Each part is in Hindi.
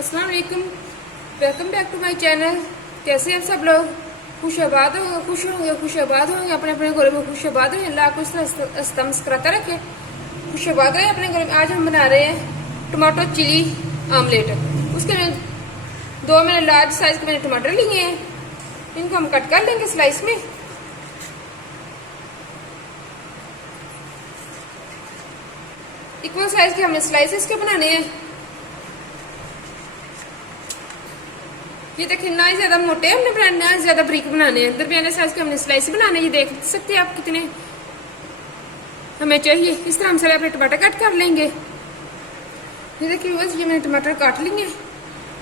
अस्सलाम वालेकुम, welcome back to my channel. कैसे हैं सब लोग? खुश आबाद होंगे, खुश होंगे, खुश आबाद होंगे, अपने अपने घरों में खुश आबाद होंगे। अल्लाह आपको इस तरह स्तम्स कराता रखे, खुश आबाद रहे अपने घर में। आज हम बना रहे हैं टमाटो चिली आमलेट। उसके लिए दो मैंने लार्ज साइज के मैंने टमाटर लिए हैं, इनको हम कट कर लेंगे स्लाइस में। इक्वल साइज के हमने स्लाइसेस के बनाने हैं। ये देखिए, ना ही ज्यादा मोटे हमने बनाने, ना ही ज्यादा बारीक बनाने हैं, दरमियाने साइज के हमने स्लाइस बनाने। ये देख सकते हैं आप कितने हमें चाहिए। इस तरह हम सारे अपने टमाटर कट कर लेंगे। ये देखिए बस, ये मैंने टमाटर काट लिए हैं।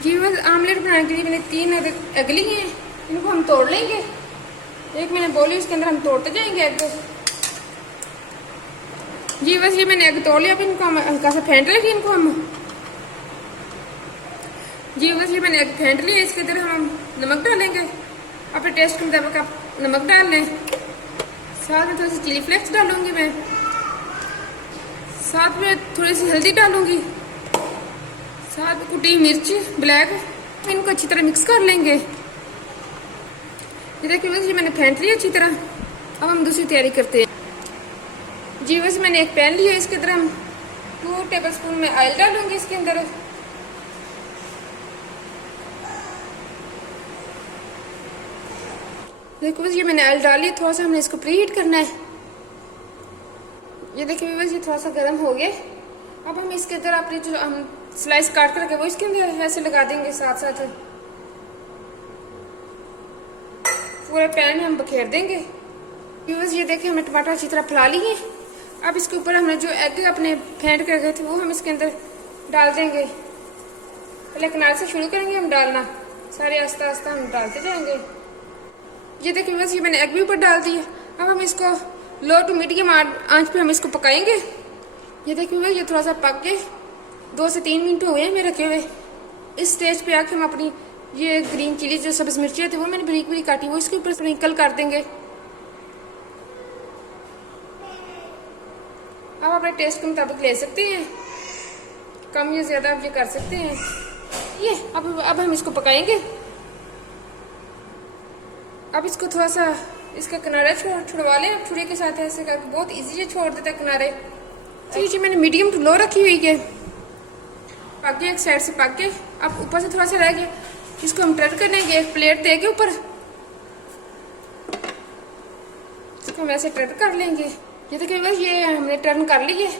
जी बस, आमलेट बनाने के लिए मैंने 3 एग लिए हैं, इनको हम तोड़ लेंगे। एक मैंने बोली, उसके अंदर हम तोड़ते जाएंगे एग। जी बस, ये मैंने एग तोड़ लिया। अब इनको हम हल्का सा फेंट लेंगे इनको हम। जी बस, ये मैंने एग फेंट लिया। इसके अंदर हम नमक डालेंगे, अपने टेस्ट के मुताबिक आप नमक डाल लें। साथ में थोड़ी सी चिली फ्लेक्स डालूंगी मैं, साथ में थोड़ी सी हल्दी डालूंगी, साथ में कुटी मिर्च ब्लैक। इनको अच्छी तरह मिक्स कर लेंगे। ये देखिए बस, ये मैंने फेंट लिया अच्छी तरह। अब हम दूसरी तैयारी करते हैं। जी बस, मैंने एक पैन लिया, इसके अंदर हम 2 टेबलस्पून में ऑयल डालूंगी इसके अंदर। देखो बस, ये मैंने ऑयल डाली, थोड़ा सा हमने इसको प्री हीट करना है। ये देखिए बस, ये थोड़ा सा गर्म हो गया। अब हम इसके अंदर अपनी जो हम स्लाइस काट कर रखे वो इसके अंदर ऐसे लगा देंगे, साथ साथ पूरे पैन में हम बखेर देंगे। बस ये देखिए, हमने टमाटर अच्छी तरह फैला लिए। अब इसके ऊपर हमने जो एग अपने फेंट कर गए थे वो हम इसके अंदर डाल देंगे। पहले किनारे से शुरू करेंगे हम डालना, सारे आस्ता आस्ता हम डालते जाएंगे। ये देखिए बस, ये मैंने एग भी ऊपर डाल दिया। अब हम इसको लो टू मीडियम आंच पे हम इसको पकाएंगे। ये देखिए बस, ये थोड़ा सा पक के 2 से 3 मिनट हो गए हमें रखे हुए। इस स्टेज पे आके हम अपनी ये ग्रीन चिली जो सब्ज मिर्ची थी वो मैंने बारीक बारीक काटी, वो इसके ऊपर स्प्रिंकल कर देंगे। आप अपने टेस्ट के मुताबिक ले सकते हैं, कम या ज्यादा आप ये कर सकते हैं। ये अब हम इसको पकाएंगे। अब इसको थोड़ा सा इसका किनारा छुड़वा लें छुरी के साथ, ऐसे करके बहुत इजी से छोड़ देता है किनारे। तो ये मैंने मीडियम टू लो रखी हुई है, पक गया, एक साइड से पक गया। अब ऊपर से थोड़ा सा रह गया, इसको हम टर्न करेंगे एक प्लेट दे के ऊपर। इसको हम ऐसे टर्न कर लेंगे। ये देखिए बस, ये हमने टर्न कर ली है।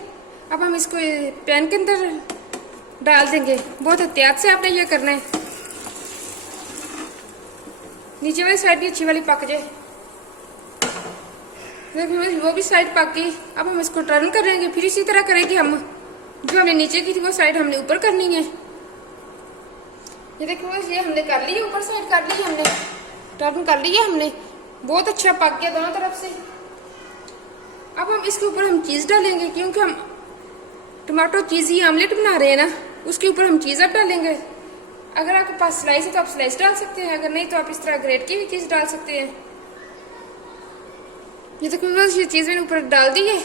अब हम इसको पैन के अंदर डाल देंगे। बहुत एहतियात से आपने ये करना है, नीचे वाली साइड भी अच्छी वाली पक जाए। देखिए वो भी साइड पक गई। अब हम इसको टर्न करेंगे, फिर इसी तरह करेंगे हम। जो हमने नीचे की थी वो साइड हमने ऊपर करनी है। ये देखिए बस, ये हमने कर ली, ऊपर साइड कर ली हमने, टर्न कर लिया हमने। बहुत अच्छा पक गया दोनों तरफ से। अब हम इसके ऊपर हम चीज डालेंगे, क्योंकि हम टमाटो चीजी आमलेट बना रहे हैं ना, उसके ऊपर हम चीज अब डालेंगे। अगर आपके पास स्लाइस है तो आप स्लाइस डाल सकते हैं, अगर नहीं तो आप इस तरह ग्रेट की भी चीज डाल सकते हैं। ये देखिए बस, ये चीज मैंने ऊपर डाल दी है।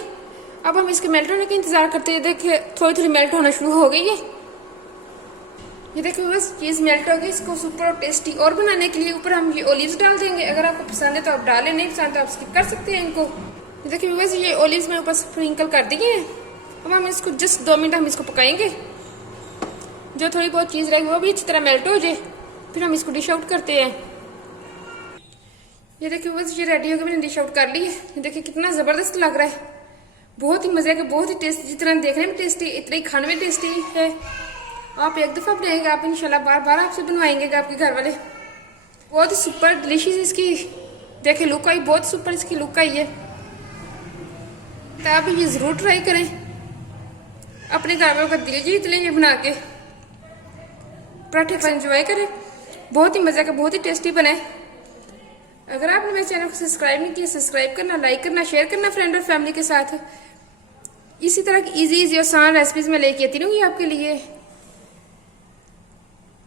अब हम इसके मेल्ट होने का इंतजार करते हैं। देखिए थोड़ी थोड़ी मेल्ट होना शुरू हो गई है। ये देखिए बस, चीज मेल्ट हो गई। इसको सुपर और टेस्टी और बनाने के लिए ऊपर हम ये ओलिव्स डाल देंगे। अगर आपको पसंद है तो आप डालें, नहीं पसंद तो आप स्किप कर सकते हैं इनको। ये देखिए बस, ये ओलिव्स में ऊपर स्प्रिंकल कर दिए हैं। अब हम इसको जस्ट 2 मिनट हम इसको पकाएंगे, जो थोड़ी बहुत चीज रहेगी वो भी अच्छी तरह मेल्ट हो जाए, फिर हम इसको डिश आउट करते हैं। ये देखिए बस, ये रेडी हो गया, मैंने डिश आउट कर ली है। ये देखिए कितना जबरदस्त लग रहा है, बहुत ही मजे का, बहुत ही टेस्टी। जितना देखने में टेस्टी इतना ही खाने में टेस्टी है। आप एक दफा बनाएंगे, आप इंशाल्लाह बार बार आपसे बनवाएंगे आपके घर वाले। बहुत ही सुपर डिलीशियस इसकी देखिए लुक आई, बहुत सुपर इसकी लुक आई है। तो आप ये जरूर ट्राई करें, अपने घर वालों का दिल जीत लें ये बना के। पराठे का एंजॉय करें, बहुत ही मजा का, बहुत ही टेस्टी बना है। अगर आपने मेरे चैनल को सब्सक्राइब नहीं किया, सब्सक्राइब करना, लाइक करना, शेयर करना फ्रेंड और फैमिली के साथ। इसी तरह की इजी आसान रेसिपीज में लेके आती रहूंगी आपके लिए।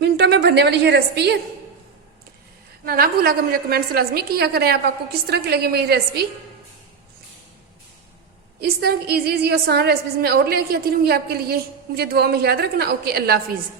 मिनटों में बनने वाली ये रेसिपी है। ना भूला कर मुझे कमेंट्स लाजमी किया करें आपको किस तरह की लगी मेरी रेसिपी। इस तरह की इजी आसान रेसिपीज में और लेके आती रहूंगी आपके लिए। मुझे दुआ में याद रखना। ओके, अल्लाह हाफिज।